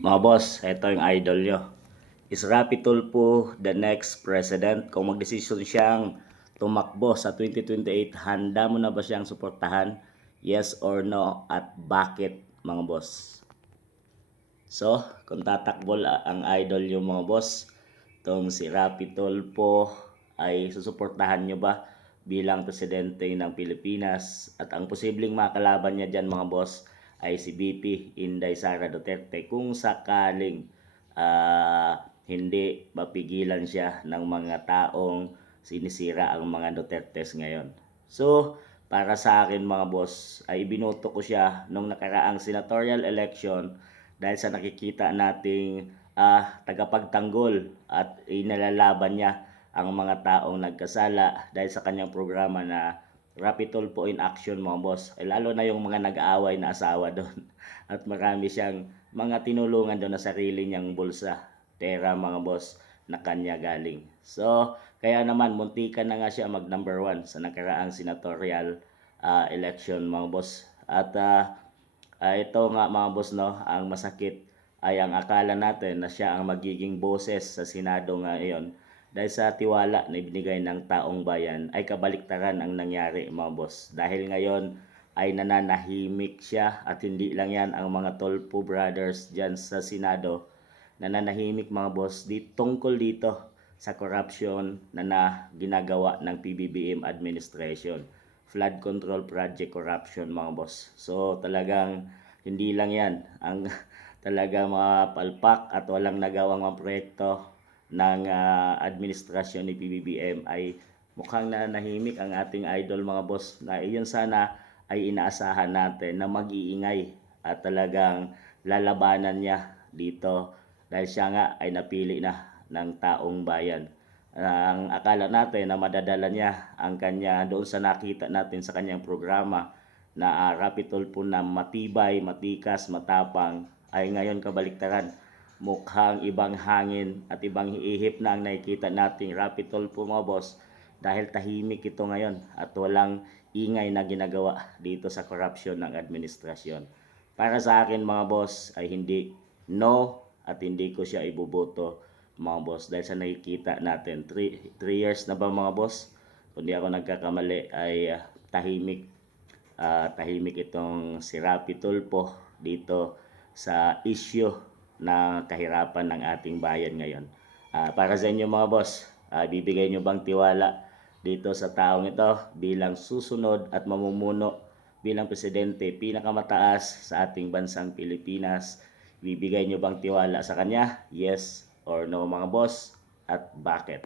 Mga boss, ito yung idol nyo. Is Rapi Tulfo the next president? Kung magdesisyon siyang tumakbo sa 2028, handa mo na ba siyang suportahan? Yes or no? At bakit, mga boss? So, kung tatakbo ang idol yung mga boss, itong si Rapi Tulfo ay susuportahan nyo ba bilang presidente ng Pilipinas? At ang posibleng makalaban niya dyan, mga boss, ay si VP Inday Sara Duterte kung sakaling hindi mapigilan siya ng mga taong sinisira ang mga Dutertes ngayon. So, para sa akin mga boss, ay ibinoto ko siya nung nakaraang senatorial election dahil sa nakikita nating tagapagtanggol at inalalaban niya ang mga taong nagkasala dahil sa kanyang programa na Rapi Tulfo in Action, mga boss. Lalo na yung mga nag-aaway na asawa doon. At marami siyang mga tinulungan doon na sarili niyang bulsa, pera, mga boss, na kanya galing. So, kaya naman, muntikan na nga siya mag number 1 sa nakaraang senatorial election, mga boss. At ito nga, mga boss, no, ang masakit ay ang akala natin na siya ang magiging boses sa Senado ngayon dahil sa tiwala na ibinigay ng taong bayan ay kabaliktaran ang nangyari, mga boss. Dahil ngayon ay nananahimik siya at hindi lang yan ang mga Tulfo brothers dyan sa Senado. Nananahimik, mga boss, tungkol dito sa corruption na ginagawa ng PBBM administration. Flood control project corruption, mga boss. So talagang hindi lang yan ang talagang mga palpak at walang nagawang mga proyekto ng administrasyon ni PBBM ay mukhang nanahimik ang ating idol, mga boss, na iyon sana ay inaasahan natin na mag-iingay at talagang lalabanan niya dito dahil siya nga ay napili na ng taong bayan. Ang akala natin na madadala niya ang kanya doon sa nakita natin sa kanyang programa na Rapi Tulfo na matibay, matikas, matapang ay ngayon kabaliktaran. Mukhang ibang hangin at ibang ihip na ang nakikita nating Rapi Tulfo, mga boss, dahil tahimik ito ngayon at walang ingay na ginagawa dito sa corruption ng administrasyon. Para sa akin, mga boss, ay hindi no at hindi ko siya iboboto, mga boss, dahil sa nakikita natin 3 years na ba, mga boss, kung di ako nagkakamali ay tahimik itong si Rapi Tulfo dito sa issue na kahirapan ng ating bayan ngayon. Para sa inyo, mga boss, bibigay nyo bang tiwala dito sa taong ito bilang susunod at mamumuno bilang presidente pinakamataas sa ating bansang Pilipinas? Bibigay nyo bang tiwala sa kanya? Yes or no, mga boss? At bakit?